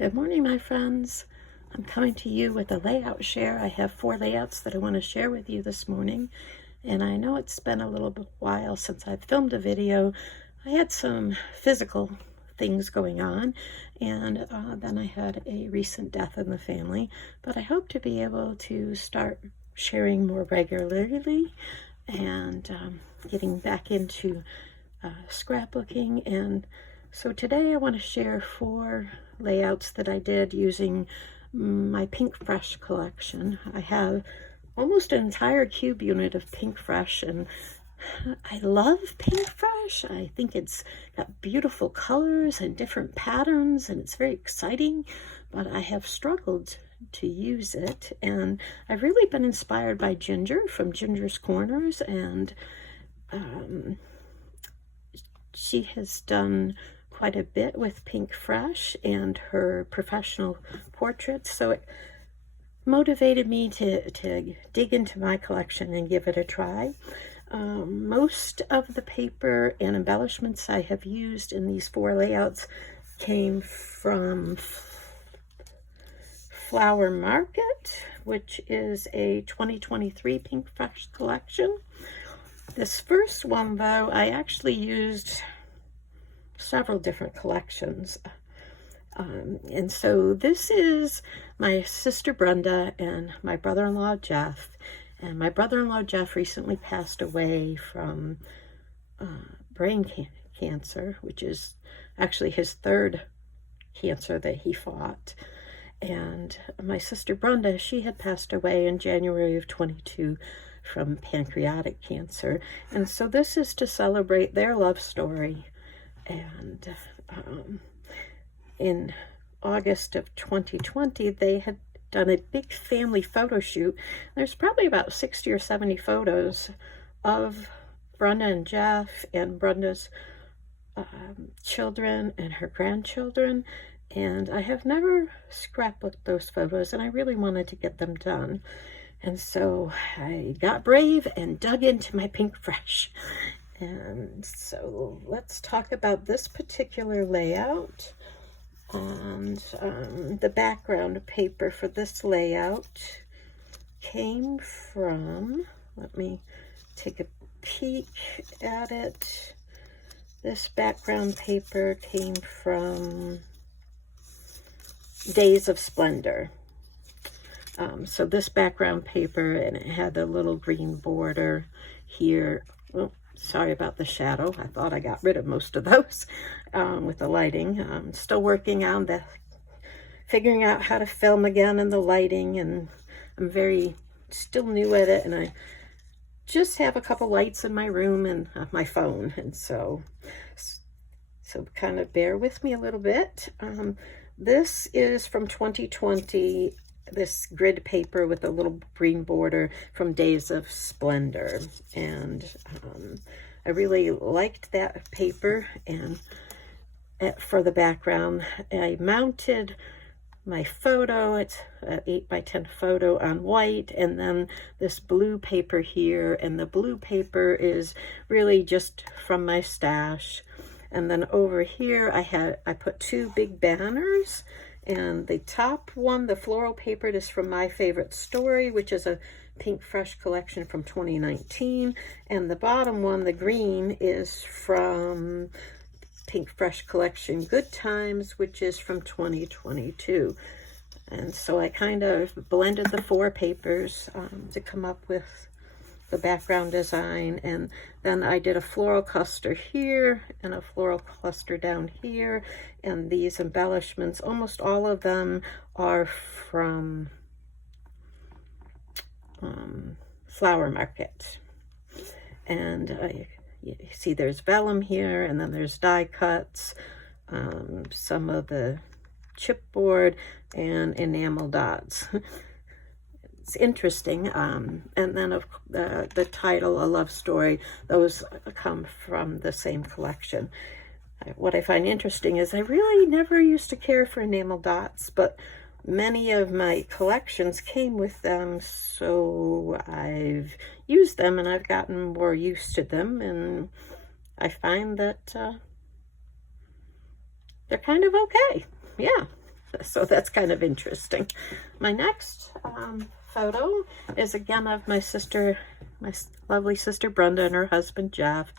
Good morning, my friends. I'm coming to you with a layout share. I have 4 layouts that I want to share with you this morning. And I know it's been a little while since I've filmed a video. I had some physical things going on, and then I had a recent death in the family. But I hope to be able to start sharing more regularly and getting back into scrapbooking. And so today I want to share 4 layouts that I did using my Pinkfresh collection. I have almost an entire cube unit of Pinkfresh, and I love Pinkfresh. I think it's got beautiful colors and different patterns, and it's very exciting, but I have struggled to use it. And I've really been inspired by Ginger from Ginger's Corners, and she has done quite a bit with Pinkfresh and her professional portraits, so it motivated me to dig into my collection and give it a try. Most of the paper and embellishments I have used in these 4 layouts came from Flower Market, which is a 2023 Pinkfresh collection. This first one, though, I actually used several different collections. And so this is my sister Brenda and my brother-in-law Jeff. And my brother-in-law Jeff recently passed away from brain cancer, which is actually his 3rd cancer that he fought. And my sister Brenda, she had passed away in January of 22 from pancreatic cancer. And so this is to celebrate their love story. And in August of 2020, they had done a big family photo shoot. There's probably about 60 or 70 photos of Brenda and Jeff and Brenda's children and her grandchildren. And I have never scrapbooked those photos, and I really wanted to get them done. And so I got brave and dug into my Pinkfresh. And so let's talk about this particular layout. And the background paper for this layout came from, let me take a peek at it. This background paper came from Days of Splendor. So this background paper, and it had a little green border here. Well, sorry about the shadow. I thought I got rid of most of those with the lighting. I'm still working on figuring out how to film again in the lighting, and I'm still new at it, and I just have a couple lights in my room and my phone, and so kind of bear with me a little bit. This is from 2020. This grid paper with a little green border from Days of Splendor, and I really liked that paper. And for the background, I mounted my photo. It's an 8x10 photo on white, and then this blue paper here, and the blue paper is really just from my stash. And then over here I put 2 big banners. And the top one, the floral paper, is from My Favorite Story, which is a Pinkfresh collection from 2019. And the bottom one, the green, is from Pinkfresh collection Good Times, which is from 2022. And so I kind of blended the 4 papers to come up with the background design, and then I did a floral cluster here and a floral cluster down here, and these embellishments, almost all of them are from Flower Market. And you see there's vellum here, and then there's die cuts, some of the chipboard, and enamel dots. It's interesting. And then the title, A Love Story, those come from the same collection. What I find interesting is I really never used to care for enamel dots, but many of my collections came with them, so I've used them and I've gotten more used to them, and I find that they're kind of okay. Yeah. So that's kind of interesting. My next photo is again of my sister, my lovely sister Brenda and her husband Jeff.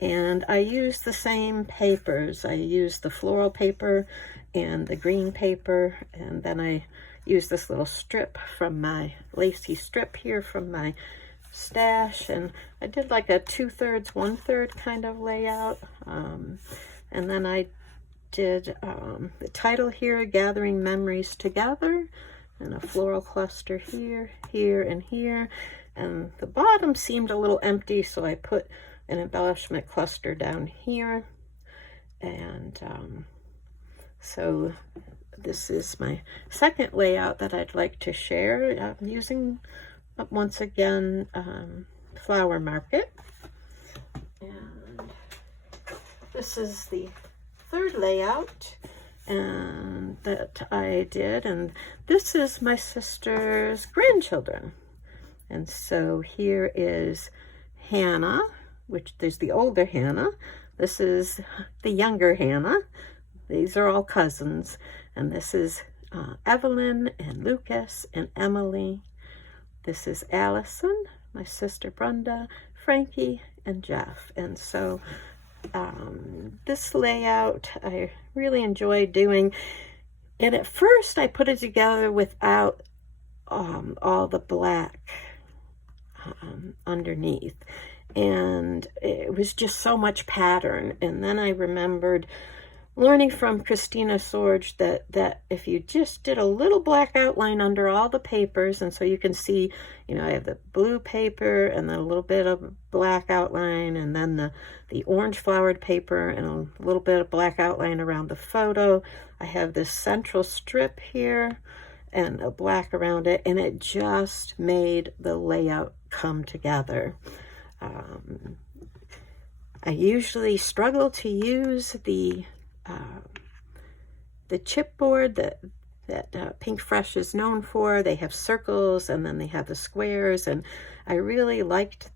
And I used the same papers. I used the floral paper and the green paper, and then I used this little strip from my lacy strip here from my stash, and I did like a 2/3, 1/3 kind of layout. And then I did the title here, Gathering Memories Together, and a floral cluster here, here, and here. And the bottom seemed a little empty, so I put an embellishment cluster down here. And so this is my second layout that I'd like to share. I'm using, once again, Flower Market. And this is the third layout that I did, and this is my sister's grandchildren. And so here is Hannah, which there's the older Hannah. This is the younger Hannah. These are all cousins. And this is Evelyn and Lucas and Emily. This is Allison, my sister Brenda, Frankie, and Jeff. And so this layout I really enjoyed doing. And at first I put it together without all the black underneath. And it was just so much pattern. And then I remembered learning from Christina Sorge that if you just did a little black outline under all the papers, and so you can see, you know, I have the blue paper and then a little bit of black outline, and then the orange flowered paper and a little bit of black outline around the photo. I have this central strip here and a black around it, and it just made the layout come together. I usually struggle to use the chipboard that Pinkfresh is known for. They have circles and then they have the squares, and I really liked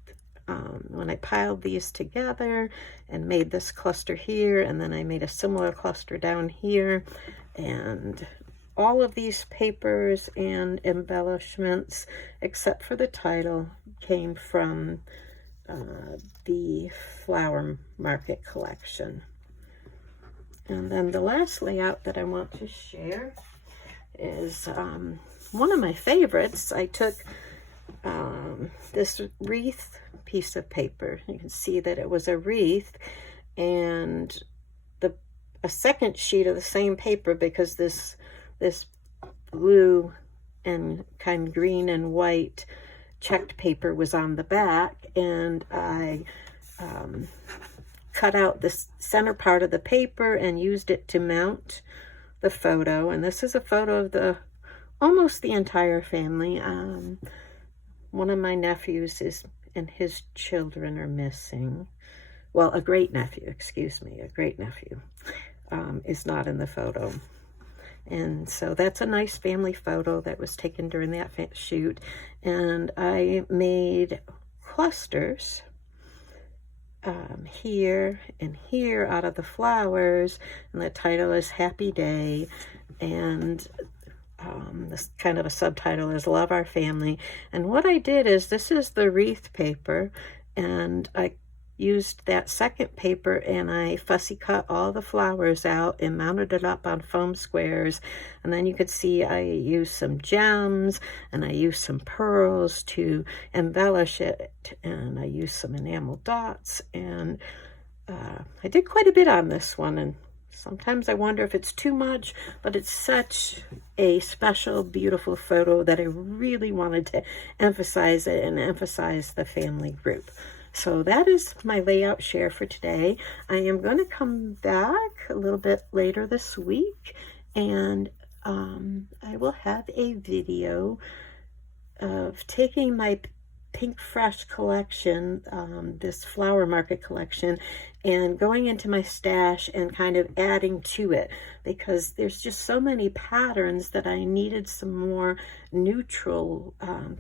when I piled these together and made this cluster here, and then I made a similar cluster down here. And all of these papers and embellishments, except for the title, came from the Flower Market collection. And then the last layout that I want to share is one of my favorites. I took this wreath piece of paper. You can see that it was a wreath, and a second sheet of the same paper, because this blue and kind of green and white checked paper was on the back, and I cut out the center part of the paper and used it to mount the photo. And this is a photo of almost the entire family. One of my nephews and his children are missing. Well, a great nephew is not in the photo. And so that's a nice family photo that was taken during that shoot. And I made clusters here and here out of the flowers, and the title is Happy Day, and this kind of a subtitle is Love Our Family. And what I did is, this is the wreath paper, and I used that second paper and I fussy cut all the flowers out and mounted it up on foam squares. And then you could see I used some gems and I used some pearls to embellish it, and I used some enamel dots, and I did quite a bit on this one. And sometimes I wonder if it's too much, but it's such a special, beautiful photo that I really wanted to emphasize it and emphasize the family group. So that is my layout share for today. I am going to come back a little bit later this week, and I will have a video of taking my Pinkfresh collection, this Flower Market collection, and going into my stash and kind of adding to it, because there's just so many patterns that I needed some more neutral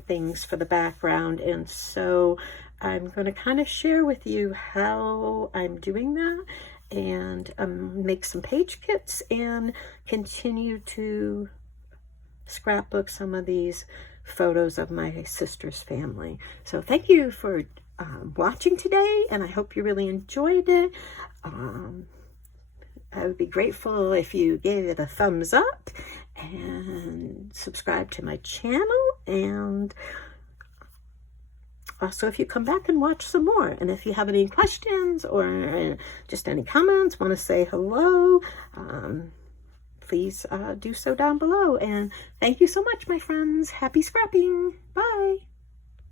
things for the background. And so I'm going to kind of share with you how I'm doing that, and make some page kits and continue to scrapbook some of these photos of my sister's family. So thank you for watching today, and I hope you really enjoyed it. I would be grateful if you gave it a thumbs up and subscribe to my channel, and also if you come back and watch some more. And if you have any questions or just any comments, want to say hello, please do so down below. And thank you so much, my friends. Happy scrapping. Bye.